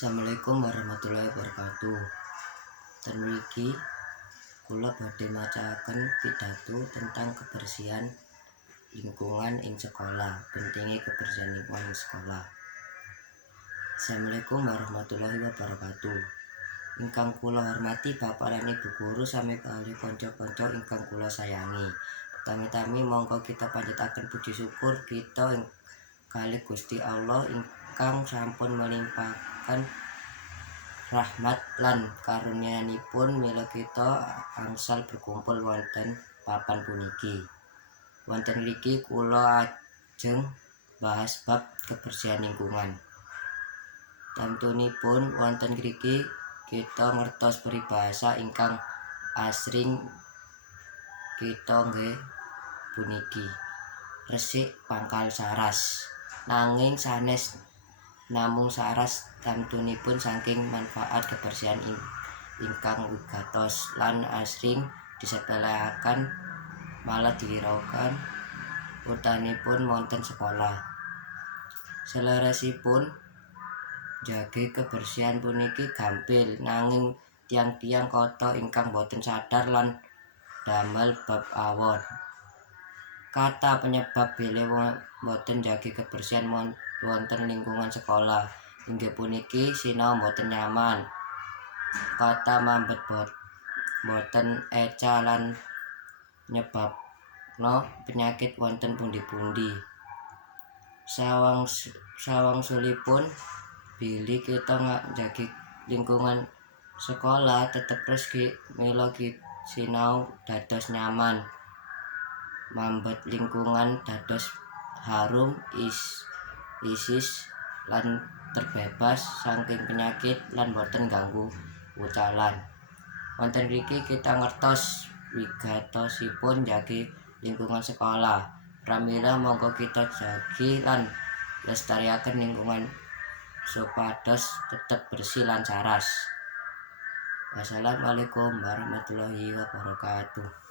Assalamualaikum warahmatullahi wabarakatuh. Ten mriki kula badhe macaken pidato tentang kebersihan lingkungan ing sekolah, pentingnya kebersihan lingkungan ing sekolah. Assalamualaikum warahmatullahi wabarakatuh. Ingkang kula hormati Bapak lan Ibu guru sami kalih kanca-kanca ingkang kula sayangi. Tami-tami monggo kita panjataken puji syukur kita kalih Gusti Allah ingkang sampun melimpahkan rahmat lan karunianipun mila kita angsal berkumpul wonten papan puniki. Wonten mriki kula ajeng bahas bab kebersihan lingkungan. Tentunipun wonten mriki kita ngertos peribahasa ingkang asring kita nggih puniki. Resik pangkal saras. Nanging sanes namung saras tamtunipun saking manfaat kebersihan ingkang wigatos lan asring disepeleaken malah dihiraukan utanipun wonten sekolah. Seleresipun jagi kebersihan puniki gampil, nanging tiang-tiang kota ingkang boten sadar lan damel bab awon. Kata penyebab bilih boten jagi kebersihan wonten lingkungan sekolah inggih puniki sinau boten nyaman, kata mambet boten eca lan nyebabno penyakit wonten pundi-pundi. Sawangsulipun bilih kita njagi lingkungan sekolah tetep terus mila sinau dados nyaman, mambet lingkungan dados harum, isis lan terbebas saking penyakit lan boten ganggu wucalan. Wonten mriki kita ngertos wigatosipun jagi lingkungan sekolah. Pramila monggo kita jagi lan lestariaken lingkungan supados tetep bersih lan saras. Wassalamualaikum warahmatullahi wabarakatuh.